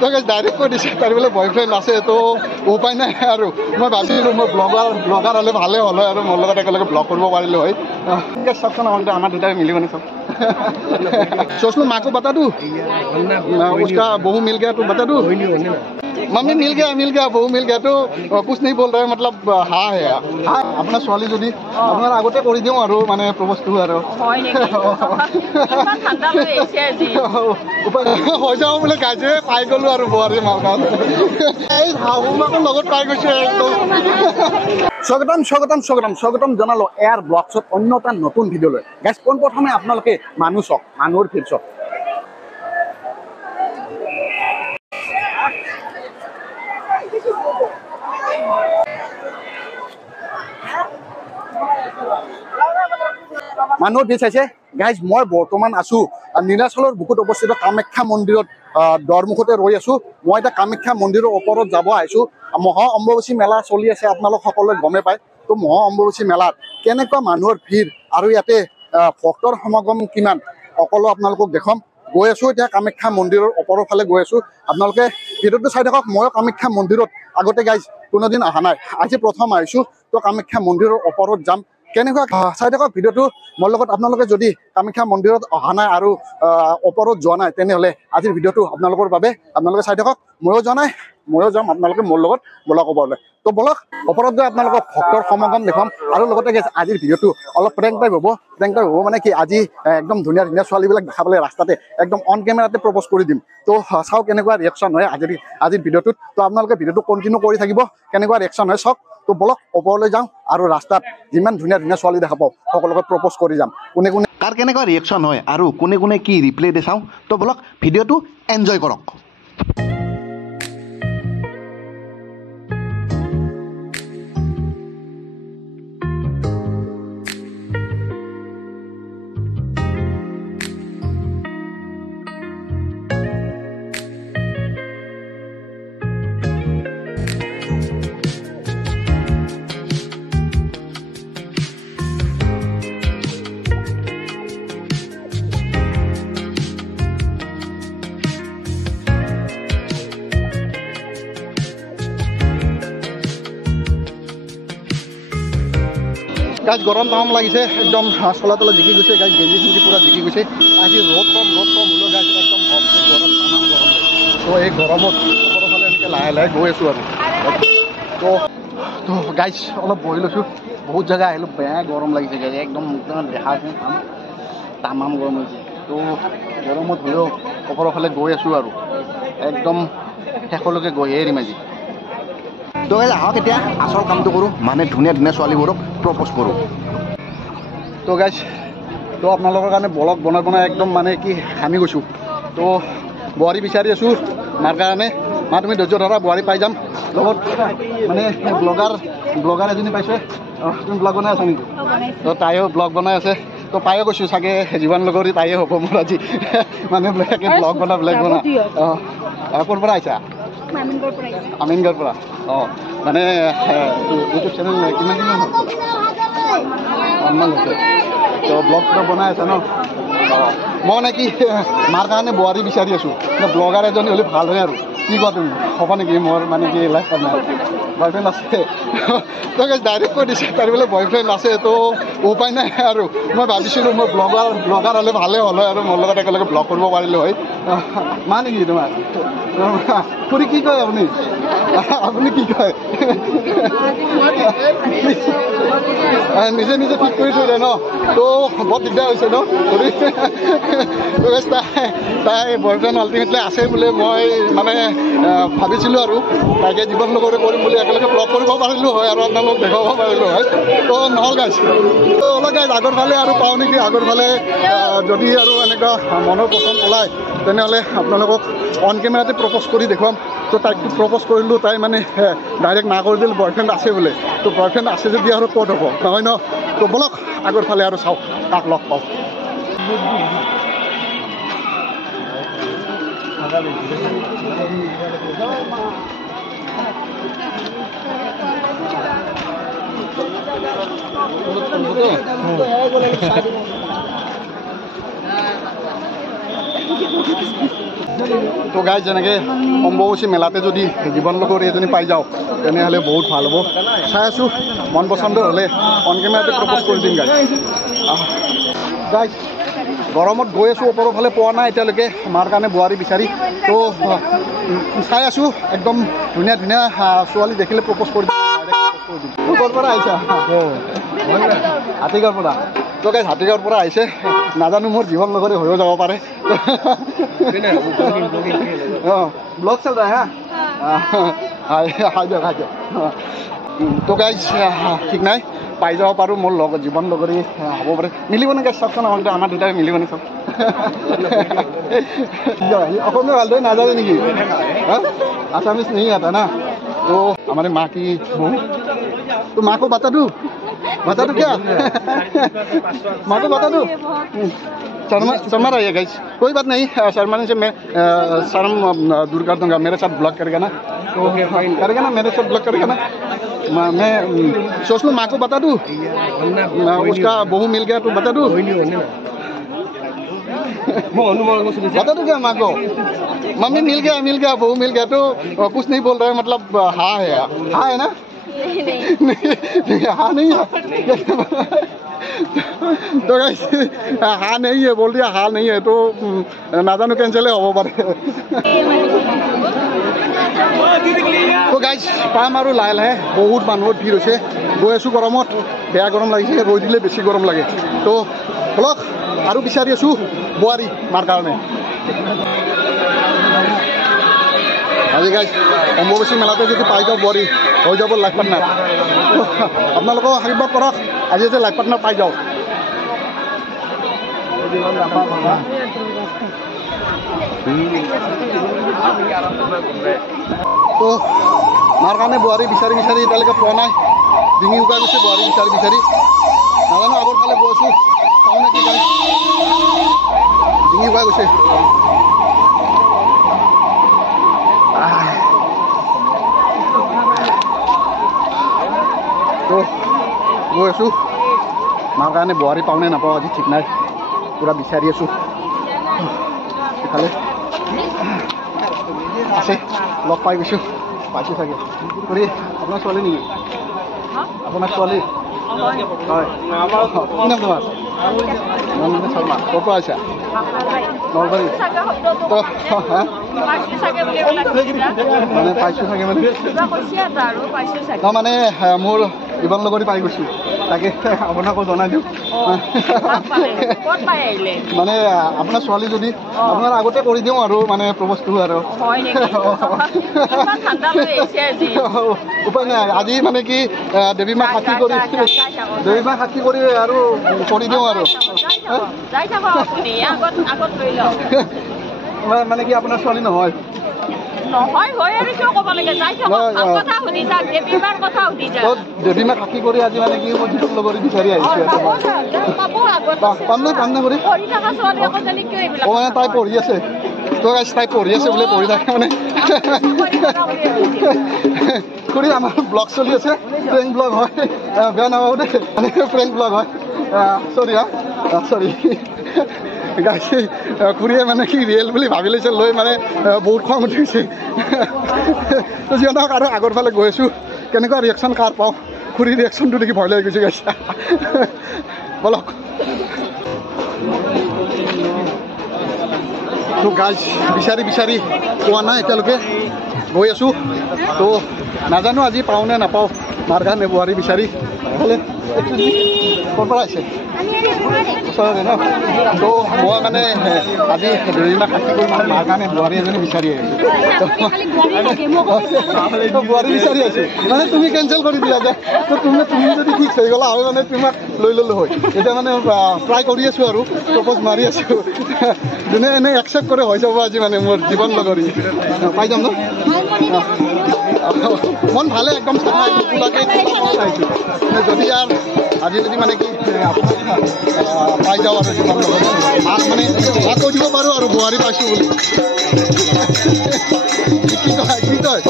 তো ডাইৰেক্ট কৈ দিছে তাৰ বোলে বয়ফ্ৰেণ্ড আছে তো উপায় নাই আৰু মই ভাবিছিলোঁ মই ব্লগাৰ হ'লে ভালেই হ'ল হয় আৰু মোৰ লগত একেলগে ব্লগ কৰিব পাৰিলোঁ হয় চাওকচোন আমাৰ দুটাই মিলি মানে চব सोचलो माँ को बता दूँ उसका बहू मिल गया तो बता दूँ मम्मी मिल गया बहू मिल गया तो कुछ नहीं बोल रहे मतलब हाँ है हाँ अपना स्वाली जो दी अपना आगते कर दियो और माने प्रपोज तो और हो जाओ बोले गाजे पाई गलो और बोरे मारकान এই হাউমাকৰ লগত পাই গৈছে একদম স্বাগতম জনালো এয়াৰ ব্লগছত অন্য এটা নতুন ভিডিঅ' লৈ গাইজ পোনপ্ৰথমে আপোনালোকে মানুহ চাওক মানুহৰ ভিৰ চাওক মানুহৰ ভিৰ চাইছে গাইজ মই বৰ্তমান আছো নীলাচলৰ বুকুত অৱস্থিত কামাখ্যা মন্দিৰত দৰমুখতে ৰৈ আছো মই এটা কামাখ্যা মন্দিৰৰ ওপৰত যাব আহিছো মহা অম্বুবাচী মেলা চলি আছে আপোনালোক সকলোৱে গমে পায় তো মহা অম্বুবাচী মেলাত কেনেকুৱা মানুহৰ ভিৰ আৰু ইয়াতে ভক্তৰ সমাগম কিমান সকলো আপোনালোকক দেখাম গৈ আছো এতিয়া কামাখ্যা মন্দিৰৰ ওপৰৰ ফালে গৈ আছো আপোনালোকে ভিডিঅ'টো চাই থাকক মই কামাখ্যা মন্দিৰত আগতে গাইজ কোনোদিন অহা নাই আজি প্ৰথম আহিছো তো কামাখ্যা মন্দিৰৰ ওপৰত যাম কেনেকুৱা চাই থাকক ভিডিঅ'টো মোৰ লগত আপোনালোকে যদি কামাখ্যা মন্দিৰত অহা নাই আৰু ওপৰত যোৱা নাই তেনেহ'লে আজিৰ ভিডিঅ'টো আপোনালোকৰ বাবে আপোনালোকে চাই থাকক ময়ো যাম আপোনালোকে মোৰ লগত ব্লগ ওপৰলৈ তো বলক ওপৰত গৈ আপোনালোকক ভক্তৰ সমাগম দেখাম আৰু লগতে আজিৰ ভিডিঅ'টো অলপ প্ৰেংক টাইপ হ'ব মানে কি আজি একদম ধুনীয়া ছোৱালীবিলাক দেখা পালে ৰাস্তাতে একদম অন কেমেৰাতে প্ৰপ'জ কৰি দিম তো চাওঁ কেনেকুৱা ৰিয়েকশ্যন হয় আজিৰ ভিডিঅ'টোত তো আপোনালোকে ভিডিঅ'টো কণ্টিনিউ কৰি থাকিব কেনেকুৱা ৰিয়েকশ্যন হয় চাওক তো বলক ওপৰলৈ যাওঁ আৰু ৰাস্তাত যিমান ধুনীয়া ছোৱালী দেখা পাওঁ সকলোকে প্ৰপ'জ কৰি যাম কোনে কাৰ কেনেকুৱা ৰিয়েকশ্যন হয় আৰু কোনে কি ৰিপ্লাই দিয়ে চাওঁ তো বলক ভিডিঅ'টো এনজয় কৰক গাইজ গৰম তামাম লাগিছে একদম চলা তলা জিকি গৈছে গাইজ গেঞ্জি চেঞ্জি পুৰা জিকি গৈছে আজি ৰ'দ কম হ'লেও গাইজ একদম গৰম তামাম গৰম তো এই গৰমত ওপৰৰ ফালে এনেকৈ লাহে গৈ আছোঁ আৰু তো গাইজ অলপ বহি লৈছোঁ বহুত জেগা আহিলোঁ বেয়া গৰম লাগিছে গাইজ একদম দেখা আছে তামাম গৰম হৈছে তো গৰমত হ'লেও ওপৰৰ ফালে গৈ আছোঁ আৰু একদম শেষলৈকে গৈহে এৰিম আজি তো গাইজ আহক এতিয়া আচল কামটো কৰোঁ মানে ধুনীয়া ছোৱালীবোৰক প্ৰপ'জ কৰোঁ তো গাইজ তো আপোনালোকৰ কাৰণে ব্লগ বনাই একদম মানে কি হামি গৈছোঁ তো বোৱাৰী বিচাৰি আছোঁ মাৰ কাৰণে তুমি ধৈৰ্য ধৰা বোৱাৰী পাই যাম লগত মানে ব্লগাৰ এজনী পাইছে তুমি ব্লগ বনাই আছা নেকি তো তাইও ব্লগ বনাই আছে তো পায়ো কৈছোঁ চাগে জীৱন লগৰী তাইয়ে হ'ব মোৰ আজি মানে ব্লগ বনা ক'ৰ পৰা আহিছা আমিনগড়ৰ পৰা মানে ইউটিউব চেনেল কিমান দিন হ'ল হৈছে তো ব্লগ বনাই আছে ন মই মানে কি মাৰ কাৰণে বোৱাৰী বিচাৰি আছোঁ ব্লগাৰ এজনী হ'লে ভাল হয় আৰু কি কোৱা তুমি হ'ব নেকি মোৰ মানে কি লাইফ পাৰ্টনাৰ বয়ফ্ৰেণ্ড আছে তো ডাইৰেক্ট কৈ দিছে তাৰ বোলে বয়ফ্ৰেণ্ড আছে তো উপায় নাই আৰু মই ভাবিছিলোঁ মই ব্লগাৰ হ'লে ভালেই হ'ল হয় আৰু মোৰ লগত একেলগে ব্লগ কৰিব পাৰিলোঁ হয় মা নেকি তোমাৰ খুৰী কি কয় আপুনি কি কয় নিজে ঠিক কৰি থৈ দিয়ে ন তো বৰ দিগদাৰ হৈছে ন তাই বয়ফ্ৰেণ্ড আল্টিমেটলি আছে বোলে মই মানে ভাবিছিলোঁ আৰু তাইকে জীৱন লগতে কৰিম বুলি একেলগে ব্লগ কৰিব পাৰিলোঁ হয় আৰু আপোনালোক দেখাব পাৰিলোঁ হয় তো নহ'ল গাইজ তো অলপ গাইজ আগৰ ফালে আৰু পাওঁ নেকি আগৰ ফালে যদি আৰু এনেকুৱা মনৰ পচন্দ ওলায় তেনেহ'লে আপোনালোকক অন কেমেৰাতে প্ৰপ'জ কৰি দেখুৱাম তো তাইকটো প্ৰপ'জ কৰিলোঁ তাই মানে ডাইৰেক্ট না কৰি দিল বয়ফ্ৰেণ্ড আছে বোলে তো বয়ফ্ৰেণ্ড আছে যদি আৰু ক'ত হ'ব নহয় ন তো বলক আগৰ ফালে আৰু চাওক কাক লগ পাওঁ তো গাইজ যেনেকৈ অম্বুবাচী মেলাতে যদি জীৱন লগৰী এজনী পাই যাওঁ তেনেহ'লে বহুত ভাল হ'ব। চাই আছোঁ মন পচন্দ হ'লে অন কেমেৰাতে প্ৰপ'জ কৰি দিম গাইজ। গাইজ গৰমত গৈ আছোঁ, ওপৰৰ ফালে পোৱা নাই এতিয়ালৈকে মাৰ কাৰণে বোৱাৰী বিচাৰি। তো চাই আছোঁ একদম ধুনীয়া ধুনীয়া ছোৱালী দেখিলে প্ৰপ'জ কৰি দিম। ক'ৰ পৰা আহিছা? হাতীগাঁৱৰ পৰা। তো গাইজ হাতীগাঁৱৰ পৰা আহিছে, নাজানো মোৰ জীৱন লগৰী হৈও যাব পাৰে। অঁ ব্লগ চল ৰহা হাই দিয়ক হাই দিয়ক। তো গাইজ ঠিক নাই, পাই যাব পাৰোঁ মোৰ লগত জীৱন লগৰী হ'ব পাৰে। মিলিব নে গাইজ চাওকচোন, আমাৰ দুটাই মিলিব নে চাওক। অসমীয়া ভালদৰে নাজানে নেকি? আছামিজ নেহি আতা না? তো हमारे माँ की बहू, तो माँ को बता दूँ क्या? माँ को बता दूँ? शर्मा रही है गाइस, कोई बात नहीं। शर्माने से मैं शर्म दूर कर दूंगा। मेरे साथ ब्लॉग करेगा ना, तो करेगा ना, मेरे साथ ब्लॉग करेगा ना। मैं सोच लूँ माँ को बता दूँ, उसका बहू मिल गया तो बता दूँ। बता दो क्या माँ को? मम्मी मिल गया बहू मिल गया। तो कुछ नहीं बोल रहे, मतलब हाँ है ना? नहीं हाँ नहीं है। तो गाइस हाँ नहीं है बोल दिया, हाँ नहीं है तो नाजानो कैंसिल हो पारे। तो गाइस পাম আৰু লাহে লাহে বহুত মানুহৰ ভিৰ হৈছে। গৈ আছোঁ গৰমত, বেয়া গৰম লাগিছে, ৰৈ দিলে বেছি গৰম লাগে। তো বলক আৰু বিচাৰি আছোঁ বোৱাৰী মাৰ কাৰণে। আজি গাইজ অম্বুবাচী মেলাতে যদি পাই যাওঁ বোৱাৰী, হৈ যাব লাইফ পাৰ্টনাৰ। আপোনালোকেও আশীৰ্বাদ কৰক আজি যে লাইফ পাৰ্টনাৰ পাই যাওঁ। তো মাৰ কাৰণে বোৱাৰী বিচাৰি বিচাৰি এতিয়ালৈকে পোৱা নাই, ডিঙি উকাই গৈছে বোৱাৰী বিচাৰি বিচাৰি। নাজানো আগৰ ফালে গৈ আছোঁ, পাওঁ নেকি গাইজ, ডিঙি উকাই গৈছে। তো গৈ আছোঁ, মাৰ কাৰণে বোৱাৰী পাওঁ নে নাপাওঁ আজি ঠিক নাই, পূৰা বিচাৰি আছোঁ। ইফালে আছে, লগ পাই গৈছোঁ, পাইছোঁ চাগে। খুৰী আপোনাৰ ছোৱালী নেকি? আপোনাৰ ছোৱালী? হয়। কি নাম তোমাৰ? নন্দিনী শৰ্মা। ক'ৰ পৰা আহিছা? নলবাৰী। মানে পাইছোঁ চাগে মানে মানে মোৰ জীৱন লগৰী পাই গৈছোঁ, তাকে আপোনাকো জনাই দিওঁ। মানে আপোনাৰ ছোৱালী যদি আপোনাৰ আগতে কৰি দিওঁ আৰু মানে প্ৰপ'জটো আৰু উপায় নাই। আজি মানে কি দেৱী মাক সাক্ষী কৰি আৰু কৰি দিওঁ আৰু মানে কি আপোনাৰ ছোৱালী নহয়? দেৱী মাক সাক্ষী কৰি আজি মানে কি মই জীৱন লগৰী বিচাৰি আহিছোঁ। পাম নে কৰি? মানে তাই পঢ়ি আছে, তো গাইজ তাই পঢ়ি আছে বোলে, পঢ়ি থাকে মানে। খুৰী আমাৰ ব্লগ চলি আছে, প্ৰেংক ব্লগ হয়, বেয়া নাপাব দেই, মানে প্ৰেংক ব্লগ হয়। চৰি চৰি গাইজ, খুৰীয়ে মানে কি ৰিয়েল বুলি ভাবি লৈছে, লৈ মানে বহুত খং উঠিছে। তো যিহঁতক আৰু আগৰ ফালে গৈ আছোঁ, কেনেকুৱা ৰিয়েকশ্যন কাৰ পাওঁ, খুৰীৰ ৰিয়েকশ্যনটো দেখি ভয় লাগি গৈছে গাইজ। বলক। তো গাইজ বিচাৰি বিচাৰি পোৱা নাই এতিয়ালৈকে, গৈ আছোঁ। তো নাজানো আজি পাওঁ নে নাপাওঁ মাৰ কাৰণে বোৱাৰী বিচাৰি। ক'ৰ পৰা আহিছে? ওচৰতে ন? তো মই মানে আজি দেৱীমাক সাক্ষী কৰি মানে মাৰ কাৰণে বোৱাৰী এজনী বিচাৰি আহিছোঁ। বোৱাৰী বিচাৰি আছোঁ মানে তুমি কেঞ্চেল কৰি দিলা যে, তো তুমি যদি ফিক্স হৈ গ'লা আৰু মানে তোমাক লৈ ল'লোঁ হয়। এতিয়া মানে ট্ৰাই কৰি আছোঁ আৰু প্ৰপ'জ মাৰি আছোঁ, যোনে এনেই একচেপ্ট কৰে হৈ যাব আজি মানে মোৰ জীৱন লগৰী। পাই যাম ন? মন ভালে একদম চাফা আহিছোঁ, কোলাকে আহিছোঁ। যদি আৰু আজি যদি মানে কি পাই যাওঁ আৰু জীৱন লগৰী, মাক মানে মাক কৈ দিব পাৰোঁ আৰু বোৱাৰী পাইছোঁ বুলি। কি কয়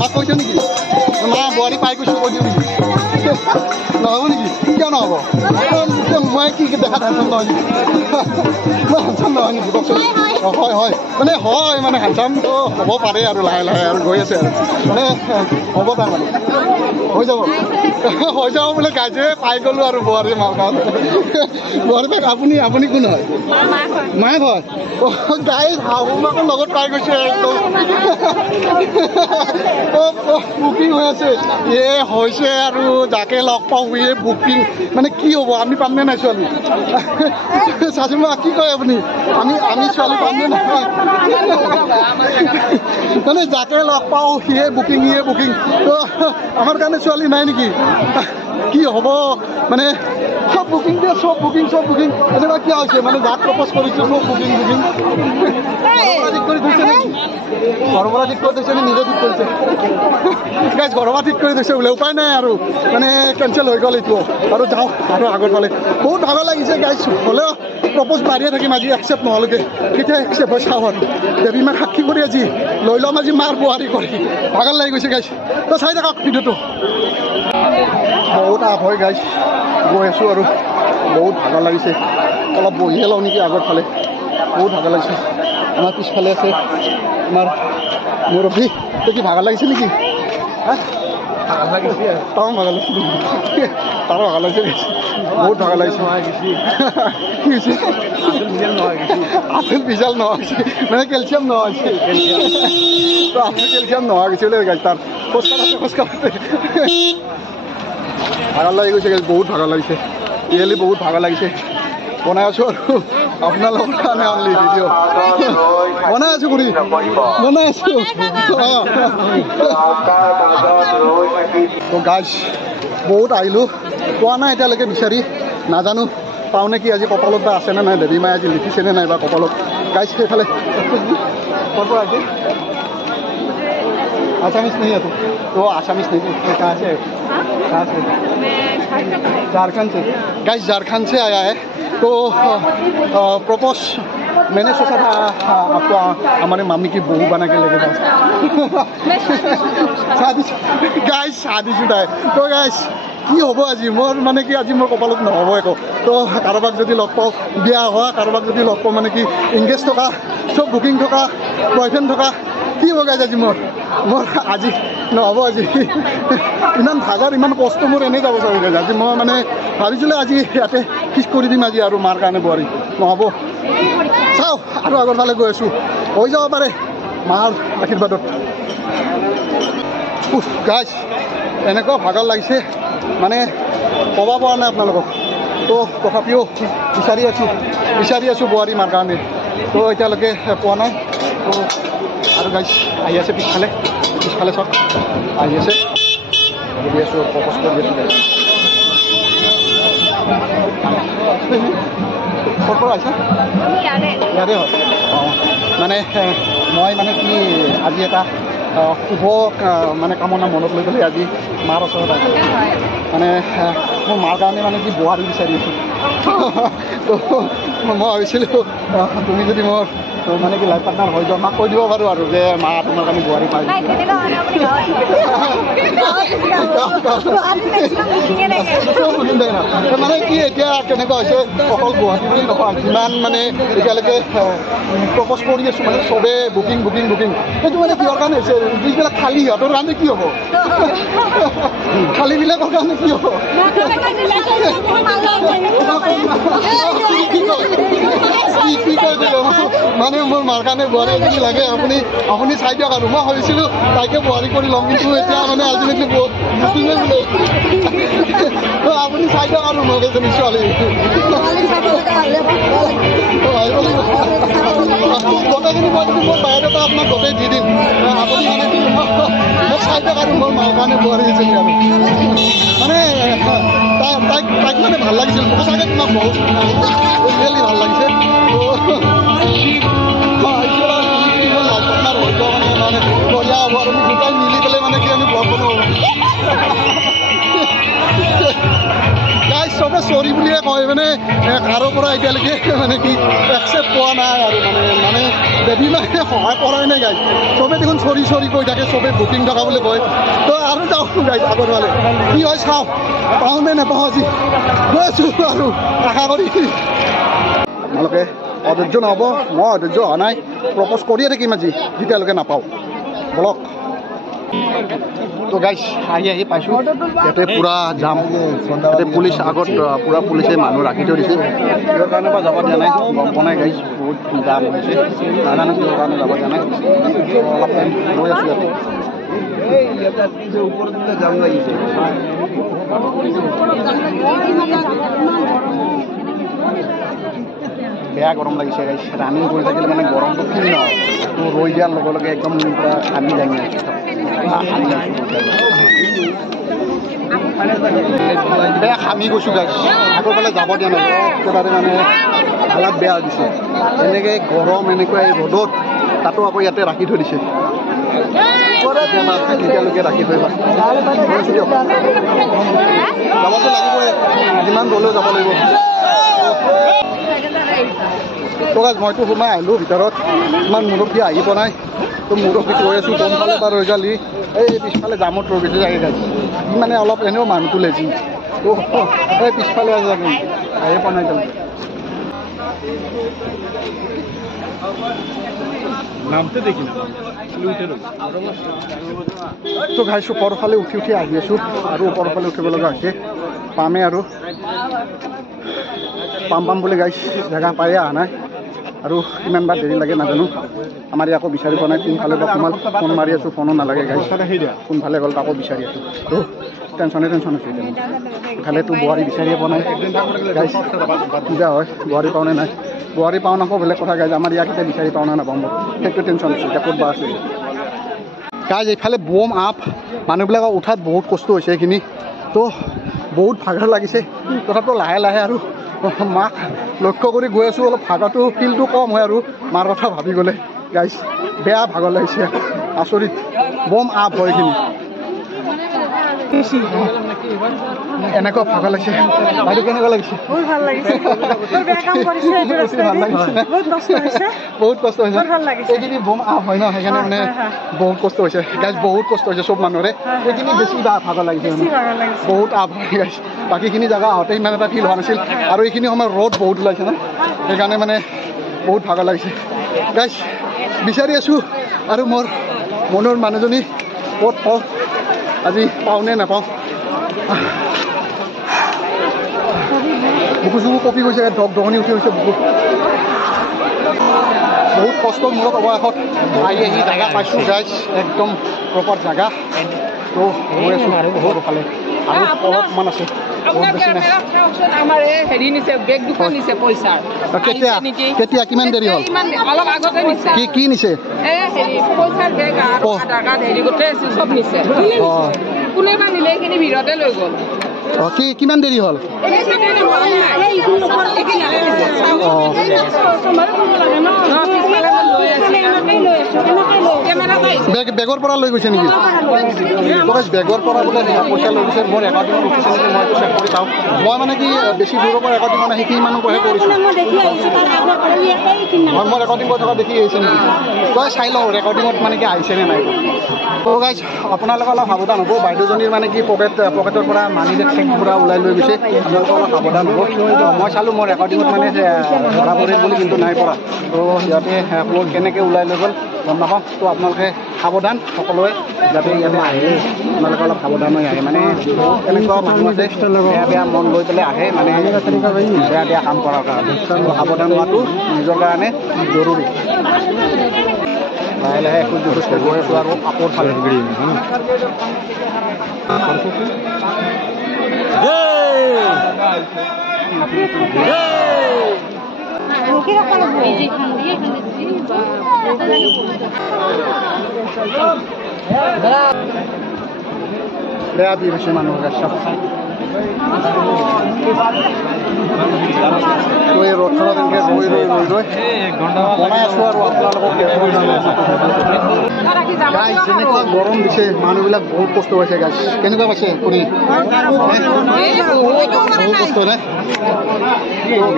মাক কৈছে নেকি? মা বোৱাৰী পাই গৈছোঁ কৈ দিওঁ নেকি? নহ'ব নেকি? কিয় নহ'ব? মই কি দেখা হেণ্ডচাম নহয় নেকি মই হেণ্ডচাম নহয় নেকি কওকচোন হয় হয় মানে হেণ্ডচামটো হ'ব পাৰে আৰু লাহে লাহে আৰু গৈ আছে আৰু মানে হ'ব তাৰমানে হৈ যাব বোলে গাইছে পাই গ'লোঁ আৰু বোৱাৰী মাৰগাঁৱত বোৱাৰী পাই আপুনি কোন হয় মাক হয় গাই শাহু মাকৰ লগত পাই গৈছে একদম বুকিং হৈ আছে হৈছে আৰু যাকে লগ পাওঁ বুকিং মানে কি হ'ব আমি পামনে নাই ছোৱালী চাচোন কি কয় আপুনি আমি ছোৱালী পামনে নাই মানে যাকে লগ পাওঁ সিয়ে বুকিং তো আমাৰ কাৰণে ছোৱালী নাই নেকি কি হ'ব মানে সব বুকিং দিয়ে সব বুকিং এনেকুৱা কিয় হৈছে মানে যাক প্ৰপ'জ কৰিছোঁ সব বুকিং ঠিক কৰি থৈছে নেকি ঘৰৰ পৰা ঠিক কৰি থৈছে নে নিজে ঠিক কৰিছে গাইজ ঘৰৰ পৰা ঠিক কৰি থৈছে বোলে উপায় নাই আৰু মানে কেঞ্চেল হৈ গ'ল এইটো আৰু যাওঁ আৰু আগৰ ফালে বহুত ভাগৰ লাগিছে গাইজ হ'লেও প্ৰপ'জ মাৰিয়ে থাকিম আজি একচেপ্ট নহ'লকে কেতিয়া একচেপ্ট হৈ চাওঁ আৰু দেৱী মাক সাক্ষী কৰি আজি লৈ ল'ম আজি মাৰ বোৱাৰী কৰি ভাগৰ লাগি গৈছে গাইজ তো চাই থাকক ভিডিঅ'টো বহুত আপ হয় গাইজ গৈ আছোঁ আৰু বহুত ভাগৰ লাগিছে অলপ বহিয়ে লওঁ নেকি আগৰ ফালে বহুত ভাগৰ লাগিছে আমাৰ পিছফালে আছে আমাৰ মুৰব্বী তো কি ভাগৰ লাগিছে নেকি তাৰো ভাগৰ লাগিছে তাৰো ভাগৰ লাগিছে বহুত ভাগৰ লাগিছে কি হৈছে আপেল বিজাল নোহোৱা হৈছে মানে কেলছিয়াম নোহোৱা হৈছে তো আপেল কেলছিয়াম নোহোৱা গৈছে বোলে গাইজ তাৰ খোজকাঢ়োতে ভাগৰ লাগি গৈছে বহুত ভাগৰ লাগিছে ৰিয়েলি বহুত ভাগৰ লাগিছে বনাই আছোঁ আৰু আপোনালোকৰ কাৰণে অনলি ভিডিঅ' বনাই আছোঁ তো গাইজ বহুত আহিলোঁ পোৱা নাই এতিয়ালৈকে বিচাৰি নাজানো পাওঁ নে কি আজি কপালত বা আছেনে নাই দেৱী মায়ে আজি লিখিছেনে নাই বা কপালত গাইজ সেইফালে ক'ৰ পৰা আহিছে आसामीस नहीं है तो आसामीस नहीं है कहाँ से झारखंड से गाइस झारखंड से आया है तो प्रपोज मैंने सोचा था आपको हमारे मामी की बहू बना के लेके जाऊँ शादी शादीशुदा है तो गाइस কি হ'ব আজি মোৰ মানে কি আজি মোৰ কপালত নহ'ব একো তো কাৰোবাক যদি লগ পাওঁ বিয়া হোৱা কাৰোবাক যদি লগ পাওঁ মানে কি ইংগেজ থকা চব বুকিং থকা বয়ফ্ৰেণ্ড থকা কি হ'ব গাইজ আজি মোৰ আজি নহ'ব আজি ইমান ভাগৰ ইমান কষ্ট মোৰ এনেই যাব চাব গাইজ আজি মই মানে ভাবিছিলোঁ আজি ইয়াতে ফিক্স কৰি দিম আজি আৰু মাৰ কাৰণে বোৱাৰী নহ'ব চাওঁ আৰু আগৰ ফালে গৈ আছোঁ হৈ যাব পাৰে মাৰ আশীৰ্বাদত গাইজ এনেকুৱা ভাগৰ লাগিছে মানে ক'ব পৰা নাই আপোনালোকক তো তথাপিও বিচাৰি আছোঁ বোৱাৰী মাৰ কাৰণে তো এতিয়ালৈকে পোৱা নাই তো আৰু গাইজ আহি আছে পিছফালে চব আহি আছে কৰি আছোঁ প্ৰপ'জ কৰি আছোঁ ক'ৰ পৰা আহিছে ইয়াতে হয় অঁ মানে মই মানে কি আজি এটা শুভ মানে কামনা মনত লৈ পেলাই আজি মাৰ ওচৰত আছোঁ মানে মোৰ মাৰ কাৰণে মানে কি বোৱাৰী বিচাৰি আছোঁ তো মই ভাবিছিলোঁ তুমি যদি মোৰ মানে কি লাইফ পাৰ্টনাৰ হৈ যাওঁ মাক কৈ দিব পাৰোঁ আৰু যে মা তোমাৰ কাৰণে বোৱাৰী পাই মানে কি এতিয়া কেনেকুৱা হৈছে অকল গুৱাহাটী বুলি নহয় যিমান মানে এতিয়ালৈকে প্ৰপ'জ কৰি আছোঁ মানে চবেই বুকিং সেইটো মানে কিহৰ কাৰণে হৈছে যিবিলাক খালী সিহঁতৰ কাৰণে কি হ'ব খালীবিলাকৰ কাৰণে কি হ'ব কি কয় মানে মোৰ মাৰ কাৰণে বোৱাৰী এজনী লাগে আপুনি চাই দিয়ক আৰু মই ভাবিছিলোঁ তাইকে বোৱাৰী কৰি ল'ম কিন্তু এতিয়া মানে আল্টিমেটলি বুকিঙে বোলে তো আপুনি চাই দিয়ক আৰু মোক এজনী ছোৱালী গোটেইখিনি মই যদি মোৰ বাহিৰতে আপোনাক গোটেই দি দিম আপুনি মানে কি মোক চাই দিয়ক আৰু মোৰ মাৰ কাৰণে বোৱাৰী এজনী আৰু মানে তাইক মানে ভাল লাগিছিল সঁচাকৈ তোমাক বহুত ৰিয়েলি ভাল লাগিছে বঢ়িয়া হ'ব আৰু দুটাই মিলি পেলাই মানে কি আমি ব্লগ বনাব গাইজ চবে চৰি বুলিয়ে কয় মানে কাৰো পৰা এতিয়ালৈকে মানে কি একচেপ্ট পোৱা নাই আৰু মানে বেবী মানে সহায় কৰাই নাই গাইজ চবে দেখোন চৰি কৈ থাকে চবে বুকিং থকা বুলি কয় তো আৰু যাওঁ গাইজ আগৰ ফালে কি হয় চাওঁ পাওঁ নে নাপাওঁ আজি গৈ আছোঁ আৰু আশা কৰি আপোনালোকে অধৈৰ্য নহ'ব মই অধৈৰ্য হোৱা নাই প্ৰপ'জ কৰিয়ে থাকিম আজি যেতিয়ালৈকে নাপাওঁ বলক তো গাইজ আহি পাইছোঁ ইয়াতে পূৰা যাম ইয়াতে পুলিচ আগত পূৰা পুলিচে মানুহ ৰাখি থৈ দিছে কিহৰ কাৰণে বা যাব দিয়া নাই গম পোৱা নাই গাইজ বহুত জাম হৈছে নাজানো কিহৰ কাৰণে যাব দিয়া নাই অলপ টাইম ৰৈ আছোঁ ইয়াতে ওপৰত জাম লাগিছে বেয়া গৰম লাগিছে গাইজ ৰানিং কৰি থাকিলে মানে গৰমটো ফিল নহয় তো ৰৈ দিয়াৰ লগে লগে একদম পূৰা ঘামি দাঙি বেয়া ঘামি গৈছোঁ গাইজ আগৰ ফালে যাব দিয়া নাই একেবাৰে মানে হালাত বেয়া হৈ দিছে এনেকৈ গৰম এনেকুৱা এই ৰ'দত তাতো আকৌ ইয়াতে ৰাখি থৈ দিছে তেতিয়ালৈকে ৰাখি থৈ যাবতো লাগিবই যিমান দূৰলৈও যাব লাগিব তো গাইজ মইতো সোমাই আহিলোঁ ভিতৰত ইমান মুৰব্বী আহি পোৱা নাই তো মুৰব্বীত ৰৈ আছোঁ কোনফালে বা ৰৈ গালি এই পিছফালে জামত ৰৈ গৈছে যাগে গাইজ মানে অলপ এনেও মানুহটো লেজি তো এই পিছফালে আছে যাগে আহি পোৱা নাই তেওঁলোকে নামতে দেখি তো গাইজ ওপৰৰ ফালে উঠি আহি আছোঁ আৰু ওপৰৰ ফালে উঠিব লগা হৈছে পামেই আৰু পাম বুলি গাইজ জেগা পায়ে অহা নাই আৰু কিমান বাৰ দেৰি লাগে নাজানো আমাৰ আকৌ বিচাৰি পোৱা নাই কোনফালে বা সোমাল ফোন মাৰি আছোঁ ফোনো নালাগে গাইজ কোনফালে গ'ল তাকো বিচাৰি আছোঁ তো টেনশ্যনে হৈছে ইফালে তো বোৱাৰী বিচাৰিয়ে পোৱা নাই গাইজ পূজা হয় বোৱাৰী পাওঁ নে নাই বোৱাৰী পাওঁ নাপাওঁ বেলেগ কথা গাইজ আমাৰ ইয়াতে বিচাৰি পাওঁ নে নাপাওঁ সেইটো টেনশ্যন হৈছে এতিয়া ক'ত বা আছে গাইজ এইফালে বম আপ মানুহবিলাকক উঠাত বহুত কষ্ট হৈছে এইখিনি তো বহুত ভাগৰ লাগিছে তথাপিও লাহে লাহে আৰু মাক লক্ষ্য কৰি গৈ আছোঁ অলপ ভাগৰটো ফিলটো কম হয় আৰু মাৰ কথা ভাবি গ'লে গাইজ বেয়া ভাগৰ লাগিছে আচৰিত বম আপ হয় এইখিনি এনেকুৱা ভাগৰ লাগিছে বাইদেউ কেনেকুৱা লাগিছে বহুত কষ্ট হৈছে এইখিনি বম আপ হয় ন সেইকাৰণে মানে বহুত কষ্ট হৈছে গাইজ বহুত কষ্ট হৈছে চব মানুহৰে এইখিনি বেছি ভাগৰ লাগিছে বহুত আপ হয় গাইজ বাকীখিনি জেগা আহোঁতে ইমান এটা ফিল হোৱা নাছিল আৰু এইখিনি সময়ত ৰ'দ বহুত ওলাইছে ন সেইকাৰণে মানে বহুত ভাগৰ লাগিছে গাইজ বিচাৰি আছোঁ আৰু মোৰ মনৰ মানুহজনী ক'ত পাওঁ আজি পাওঁ নে নাপাওঁ বুকু চুকু কপি গৈছে ঢকনি উঠি গৈছে বুকু বহুত কষ্টৰ মূৰত অৱশেষত আহি জেগা পাইছোঁ গাইজ একদম প্ৰপাৰ জেগা তো গৈ আছোঁ বহুত ফালে আৰু অলপমান আছে কেতিয়া কিমান দেৰি হ'ল কি নিছে কি কিমান দেৰি হ'ল বেগৰ পৰা লৈ গৈছে নেকি বেগৰ পৰা বোলে পইচা লৈ গৈছে মোৰ একাউণ্টত উঠিছে নেকি মই চেক কৰি চাওঁ মই মানে কি বেছি দূৰৰ পৰা একাউণ্টিং মানে সেইখিনি মানুহকহে কৰিছোঁ মই ৰেকৰ্ডিং কৰি থকা দেখি আহিছে নেকি তই চাই লওঁ ৰেকৰ্ডিঙত মানে কি আহিছেনে নাই তো গাইজ আপোনালোকে অলপ সাৱধান হ'ব বাইদেউজনীৰ মানে কি পকেটৰ পৰা মানি বেগ চেক পূৰা ওলাই লৈ গৈছে আপোনালোকে অলপ সাৱধান হ'ব মই চালোঁ মোৰ ৰেকৰ্ডিঙত মানে ধৰা পৰিল বুলি কিন্তু নাই পৰা তো সিহঁতে কেনেকৈ ওলাই লৈ গ'ল গম নাপাওঁ তো আপোনালোকে সাৱধান সকলোৱে যাতে ইয়াতে আহে আপোনালোকে অলপ সাৱধান হৈ আহে মানে এনেকুৱা মানুহ আছে বেয়া মন লৈ পেলাই আহে মানে বেয়া কাম কৰাৰ কাৰণে সাৱধান হোৱাটো নিজৰ কাৰণে জৰুৰী লাহে লাহে খোজ গৈ আছোঁ আৰু কাপোৰ ফালে বেয়া ভিৰ হৈছে মানুহৰ এই ৰ'দখনত এনেকৈ ৰৈ বনাই আছোঁ আৰু আপোনালোকক গাইজ যেনেকুৱা গৰম দিছে মানুহবিলাক বহুত কষ্ট পাইছে গাইজ কেনেকুৱা পাইছে শুনি বহুত কষ্ট নে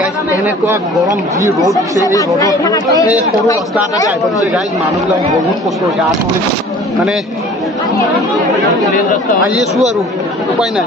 গাইজ এনেকুৱা গৰম যি ৰ'দ দিছে এই ৰ'দত এই সৰু ৰাস্তা এটাতে আহিব দিছে গাইজ মানুহবিলাক বহুত কষ্ট হৈছে আচলতে মানে আহি আছো আৰু উপায় নাই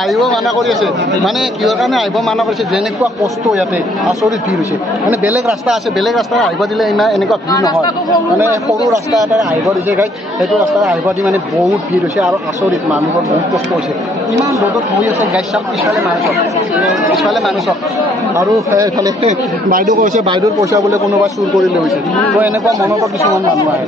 আহিব মানা কৰি আছে মানে কিহৰ কাৰণে আহিব মানা কৰিছে যেনেকুৱা কষ্ট ইয়াতে আচৰিত ভিৰ হৈছে মানে বেলেগ ৰাস্তা আছে বেলেগ ৰাস্তাৰে আহিব দিলে ইমান এনেকুৱা ভিৰ নহয় মানে সৰু ৰাস্তা এটাৰে আহিব দিছে গাইজ সেইটো ৰাস্তাৰে আহিব দি মানে বহুত ভিৰ হৈছে আৰু আচৰিত মানুহৰ বহুত কষ্ট হৈছে ইমান ৰ'দত বহি আছে গাইজ চাওক পিছফালে মানুহ চাওক আৰু এইফালে বাইদেউ কৈছে বাইদেউৰ পইচা বোলে কোনোবাই চুৰ কৰি লৈ গৈছে তো এনেকুৱা মনতো কিছুমান মানুহ আহে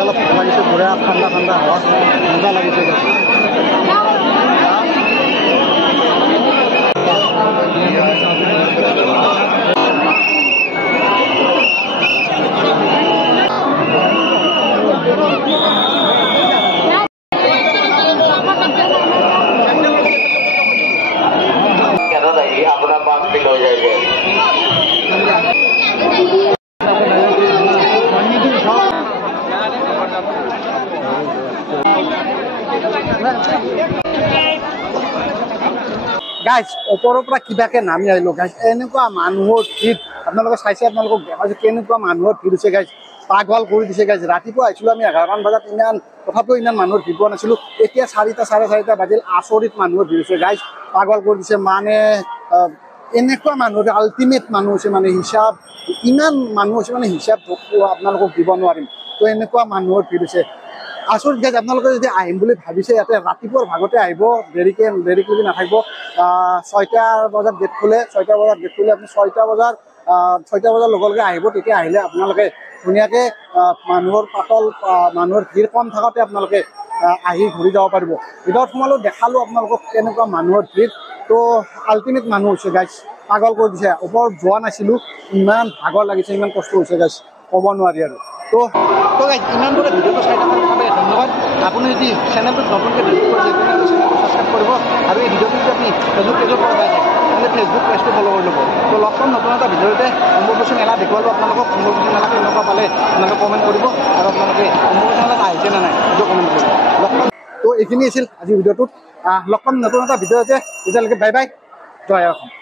অলপ লাগিছে ঘূৰা ঠাণ্ডা ঠাণ্ডা হাৱা মজা লাগিছে अपना पास बिल हो जाएगा গাইজ ওপৰৰ পৰা কিবাকে নামি আহিলোঁ গাইজ এনেকুৱা মানুহৰ ভিৰ আপোনালোকে চাইছে আপোনালোকক দেখাইছে কেনেকুৱা মানুহৰ ভিৰ হৈছে গাইজ পাগল কৰি দিছে গাইজ ৰাতিপুৱা আহিছিলোঁ আমি 11মান বজাত ইমান তথাপিও ইমান মানুহৰ ভিৰ পোৱা নাছিলোঁ এতিয়া 4টা 4:30 বাজিল আচৰিত মানুহৰ ভিৰ হৈছে গাইজ পাগল কৰি দিছে মানে এনেকুৱা মানুহ আল্টিমেট মানুহ হৈছে মানে হিচাপ ইমান মানুহ হৈছে মানে হিচাপ আপোনালোকক দিব নোৱাৰিম তো এনেকুৱা মানুহৰ ভিৰ হৈছে আচৰিত গাইজ আপোনালোকে যদি আহিম বুলি ভাবিছে ইয়াতে ৰাতিপুৱাৰ ভাগতে আহিব দেৰিকৈ নাথাকিব 6টা বজাত গেট খোলে 6টা বজাত গেট খোলে আপুনি 6টা বজাৰ লগে লগে আহিব তেতিয়া আহিলে আপোনালোকে ধুনীয়াকৈ মানুহৰ পাতল মানুহৰ ভিৰ কম থাকোঁতে আপোনালোকে আহি ঘূৰি যাব পাৰিব ভিতৰত সোমালেও দেখালোঁ আপোনালোকক কেনেকুৱা মানুহৰ ভিৰ তো আল্টিমেট মানুহ হৈছে গাইজ পাগল কৰি দিছে ওপৰত যোৱা নাছিলোঁ ইমান ভাগৰ লাগিছে ইমান কষ্ট হৈছে গাইজ ক'ব নোৱাৰি আৰু তো গাইজ ইমান দৰে ভিডিঅ'টো চাই থকাৰ বাবে ধন্যবাদ আপুনি যদি চেনেলটোত নতুনকৈ ভিজিট কৰিছে তেতিয়াহ'লে চেনেলটো ছাবস্ক্ৰাইব কৰিব আৰু এই ভিডিঅ'টো যদি আপুনি ফেচবুক পেজৰ পৰা পাই যায় তেতিয়াহ'লে ফেচবুক পেজটো ফ'ল' কৰি ল'ব তো লগ পাম নতুন এটা ভিডিঅ'তে অম্বুবাচী মেলা দেখুৱালোঁ আপোনালোকক অম্বুবাচী মেলা কেনেকুৱা পালে আপোনালোকে কমেণ্ট কৰিব আৰু আপোনালোকে অম্বুবাচী মেলাত আহিছে নে নাই সেইটো কমেণ্ট কৰিব লগ পাম তো এইখিনি আছিল আজিৰ ভিডিঅ'টোত লগ পাম নতুন এটা ভিডিঅ'তে তেতিয়ালৈকে বাই বাই জয় অসম